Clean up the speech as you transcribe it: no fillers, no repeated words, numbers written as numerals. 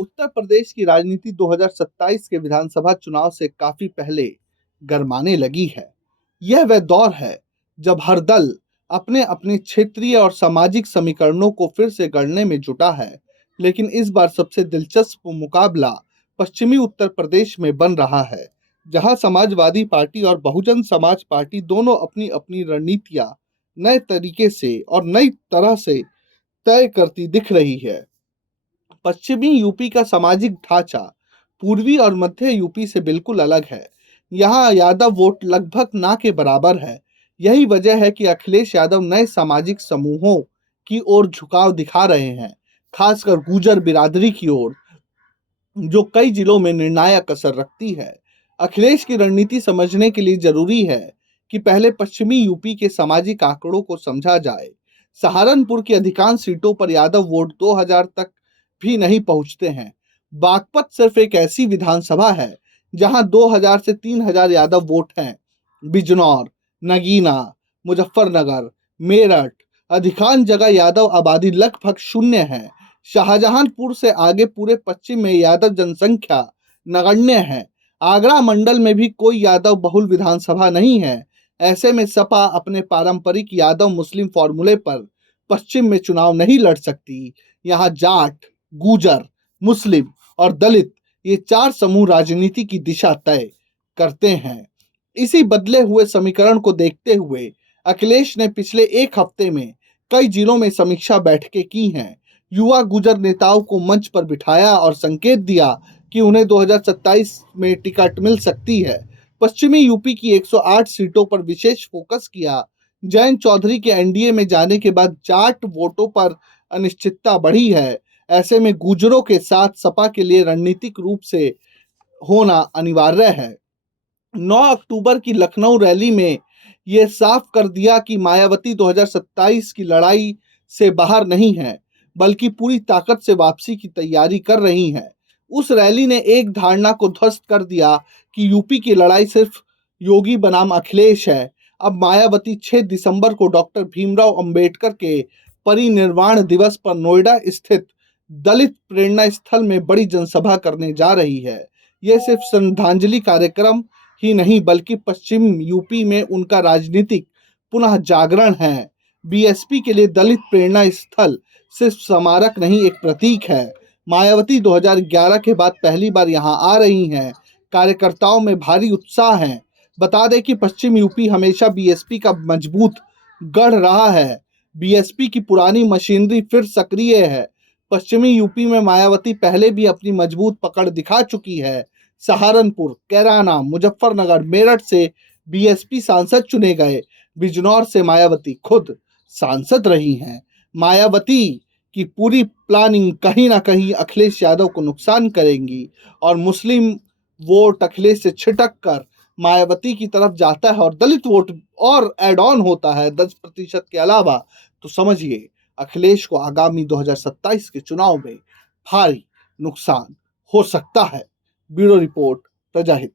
उत्तर प्रदेश की राजनीति 2027 के विधानसभा चुनाव से काफी पहले गरमाने लगी है। यह वह दौर है जब हर दल अपने अपने क्षेत्रीय और सामाजिक समीकरणों को फिर से गढ़ने में जुटा है। लेकिन इस बार सबसे दिलचस्प मुकाबला पश्चिमी उत्तर प्रदेश में बन रहा है, जहां समाजवादी पार्टी और बहुजन समाज पार्टी दोनों अपनी अपनी रणनीतियां नए तरीके से और नई तरह से तय करती दिख रही है। पश्चिमी यूपी का सामाजिक ढांचा पूर्वी और मध्य यूपी से बिल्कुल अलग है। यहाँ यादव वोट लगभग ना के बराबर है। यही वजह है कि अखिलेश यादव नए सामाजिक समूहों की ओर झुकाव दिखा रहे हैं, खासकर गुर्जर बिरादरी की ओर, जो कई जिलों में निर्णायक असर रखती है। अखिलेश की रणनीति समझने के लिए जरूरी है कि पहले पश्चिमी यूपी के सामाजिक आंकड़ों को समझा जाए। सहारनपुर की अधिकांश सीटों पर यादव वोट 2000 तक भी नहीं पहुंचते हैं। बागपत सिर्फ एक ऐसी विधानसभा है जहां 2000 से 3000 यादव वोट हैं। बिजनौर, नगीना, मुजफ्फरनगर, मेरठ, अधिकांश जगह यादव आबादी लगभग शून्य है। शाहजहांपुर से आगे पूरे पश्चिम में यादव जनसंख्या नगण्य है। आगरा मंडल में भी कोई यादव बहुल विधानसभा नहीं है। ऐसे में सपा अपने पारंपरिक यादव मुस्लिम फॉर्मूले पर पश्चिम में चुनाव नहीं लड़ सकती। यहाँ जाट, गुजर, मुस्लिम और दलित, ये चार समूह राजनीति की दिशा तय करते हैं। इसी बदले हुए समीकरण को देखते हुए अखिलेश ने पिछले एक हफ्ते में कई जिलों में समीक्षा बैठकें की हैं। युवा गुजर नेताओं को मंच पर बिठाया और संकेत दिया कि उन्हें 2027 में टिकट मिल सकती है। पश्चिमी यूपी की 108 सीटों पर विशेष फोकस किया। जयंत चौधरी के एनडीए में जाने के बाद जाट वोटों पर अनिश्चितता बढ़ी है। ऐसे में गुजरों के साथ सपा के लिए रणनीतिक रूप से होना अनिवार्य है। 9 अक्टूबर की लखनऊ रैली में यह साफ कर दिया कि मायावती 2027 की लड़ाई से बाहर नहीं है, बल्कि पूरी ताकत से वापसी की तैयारी कर रही हैं। उस रैली ने एक धारणा को ध्वस्त कर दिया कि यूपी की लड़ाई सिर्फ योगी बनाम अखिलेश है। अब मायावती 6 दिसंबर को डॉक्टर भीमराव अंबेडकर के परिनिर्वाण दिवस पर नोएडा स्थित दलित प्रेरणा स्थल में बड़ी जनसभा करने जा रही है। यह सिर्फ श्रद्धांजलि कार्यक्रम ही नहीं, बल्कि पश्चिम यूपी में उनका राजनीतिक पुनः जागरण है। बीएसपी के लिए दलित प्रेरणा स्थल सिर्फ स्मारक नहीं, एक प्रतीक है। मायावती 2011 के बाद पहली बार यहां आ रही हैं। कार्यकर्ताओं में भारी उत्साह है। बता दें कि पश्चिम यूपी हमेशा बीएसपी का मजबूत गढ़ रहा है। बीएसपी की पुरानी मशीनरी फिर सक्रिय है। पश्चिमी यूपी में मायावती पहले भी अपनी मजबूत पकड़ दिखा चुकी है। सहारनपुर, कैराना, मुजफ्फरनगर, मेरठ से बीएसपी सांसद चुने गए। बिजनौर से मायावती खुद सांसद रही हैं। मायावती की पूरी प्लानिंग कहीं ना कहीं अखिलेश यादव को नुकसान करेंगी और मुस्लिम वोट अखिलेश से छिटक कर मायावती की तरफ जाता है और दलित वोट और एड ऑन होता है 10% के अलावा। तो समझिए, अखिलेश को आगामी 2027 के चुनाव में भारी नुकसान हो सकता है। Bureau report, प्रजाहित।